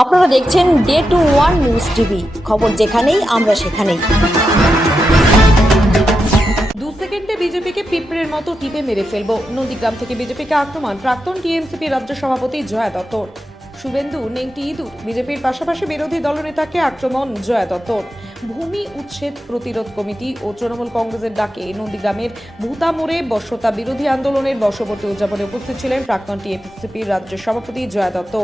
আপনারা দেখছেন day to one news TV, খবর যেখানেই আমরা সেখানেই। 2 সেকেন্ডে বিজেপিকে পিঁপড়ের মতো টিপে মেরে ফেলবো, নন্দীগ্রাম থেকে বিজেপিকে আক্রমণ প্রাক্তন টিএমসিপি রাজ্য সভাপতি জয়া দত্তর। শুভেন্দু নেংটি ইঁদুর, বিজেপির পাশাপাশি বিরোধী দলনেতাকে আক্রমণ জয়া দত্তর। ভূমি উচ্ছেদ প্রতিরোধ কমিটি ও তৃণমূল কংগ্রেসের ডাকে নন্দীগ্রামের ভূতামোড়ে বর্ষতা বিরোধী আন্দোলনের বর্ষপূর্তি উদযাপনে উপস্থিত ছিলেন প্রাক্তন টিএমসিপির রাজ্য সভাপতি জয়া দত্ত।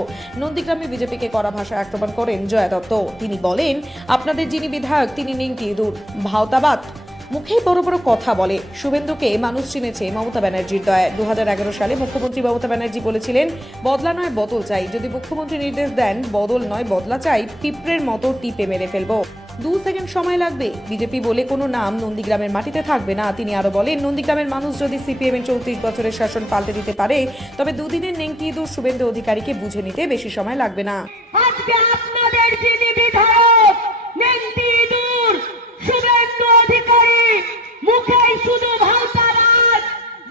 নন্দীগ্রামে বিজেপিকে কড়া ভাষায় আক্রমণ করেন জয়া দত্ত। তিনি বলেন, আপনাদের যিনি বিধায়ক তিনি নেংটি ইঁদুর, ভাওতাবাদ, মুখেই বড় বড় কথা বলে। শুভেন্দুকে মানুষ চিনেছে মমতা ব্যানার্জির দয়ায়। 2011 সালে মুখ্যমন্ত্রী মমতা ব্যানার্জি বলেছিলেন, বদলা নয় বদল চাই। যদি মুখ্যমন্ত্রী নির্দেশ দেন বদল নয় বদলা চাই, পিঁপড়ের মতো টিপে মেরে ফেলবো। 2 সেকেন্ড সময় লাগবে। বিজেপি বলে কোনো নাম নন্দীগ্রামের মাটিতে থাকবে না। তিনি আরো বলেন, নন্দীগ্রামের মানুষ যদি সিপিএম-এর 34 বছরের শাসন পাল্টে দিতে পারে, তবে দুদিনের নেংটি ইঁদুর শুভেন্দু অধিকারীকে বুঝে নিতে বেশি সময় লাগবে না। আজকে আপনাদের যিনি বিধায়ক নেংটি ইঁদুর শুভেন্দু অধিকারী, মুখেই শুধু ভাওতাবাদ,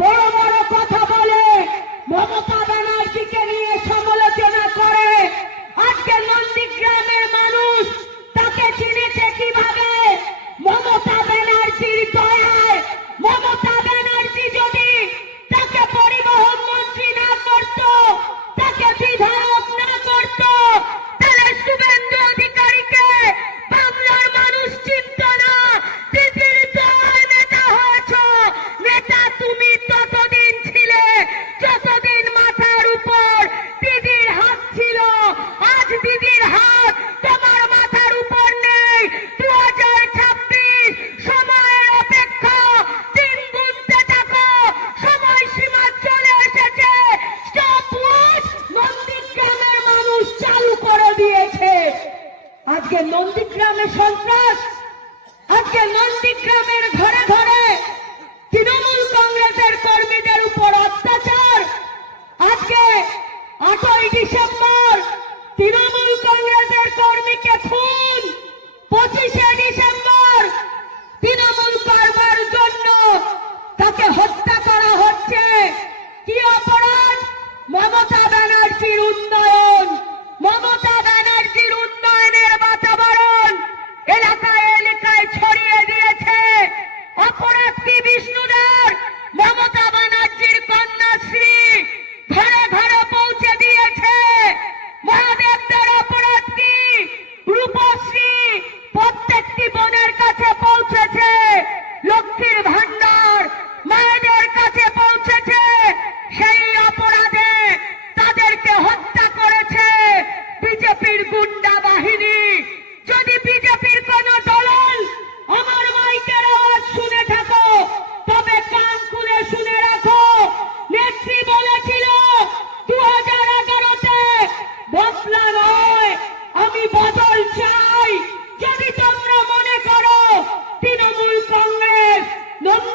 বড় বড় কথা বলে, মমতা ব্যানার্জিকে নিয়ে সমালোচনা করে। আজকে নন্দীগ্রামের মানুষ তাকে চিনেছে কিভাবে? মমতা ব্যানার্জির দয়ায়। মমতা ব্যানার্জি যদি তাকে পরিবহন মন্ত্রী না করত, তাকে বিধায়ক না করত, তাহলে শুভেন্দু অধিকারীকে বাংলার মানুষ চিনত না। দিদির দয়ায় নেতা হয়েছ। নেতা তুমি ততদিন ছিলে যতদিন মাথার উপর দিদির হাত ছিল। আজ দিদির হাত তোমার মাথার উপর নেই। 2026 সময়ের অপেক্ষা, দিন গুনতে থাকো, সময়সীমা চলে এসেছে। স্টপ ওয়াচ নন্দীগ্রামের মানুষ চালু করে দিয়েছে। আজকে নন্দীগ্রামে সন্ত্রাস, আজকে নন্দীগ্রামের ঘরে ঘরে তৃণমূল কংগ্রেসের কর্মীদের উপর অত্যাচার। আজকে 8ই ডিসেম্বর তৃণমূল কংগ্রেসের কর্মীকে খুন, 25শে ডিসেম্বর তৃণমূল করবার জন্য তাকে হত্যা করা হচ্ছে। কি অপরাধ? মমতা ব্যানার্জির উন্নয়ন, মমতা ব্যানার্জির উন্নয়নের বাতাবরণ এলাকায় এলাকায় ছড়িয়ে দিয়েছে। অপরাধ কি বিষ্ণুদার? মমতা ব্যানার্জির কন্যাশ্রী ঘরে ঘরে পৌঁছে দিয়েছে। মহাদেবদের অপরাধ কি? রূপশ্রী প্রত্যেকটি বোনের কাছে পৌঁছেছে। লক্ষ্মীর ভান্ডার মায়েদের কাছে পৌঁছেছে। সেই অপরাধে তাদেরকে হত্যা করেছে বিজেপির গুন্ডা বাহিনী। যদি বিজেপির কোন দল আমার মাইকের আওয়াজ শুনে থাকো, তবে কান খুলে শুনে রাখো। নেত্রী বলেছিল 2011-তে, বদলা নয় আমি বদল চাই। যদি তোমরা মনে করো তৃণমূল কংগ্রেস নন্দী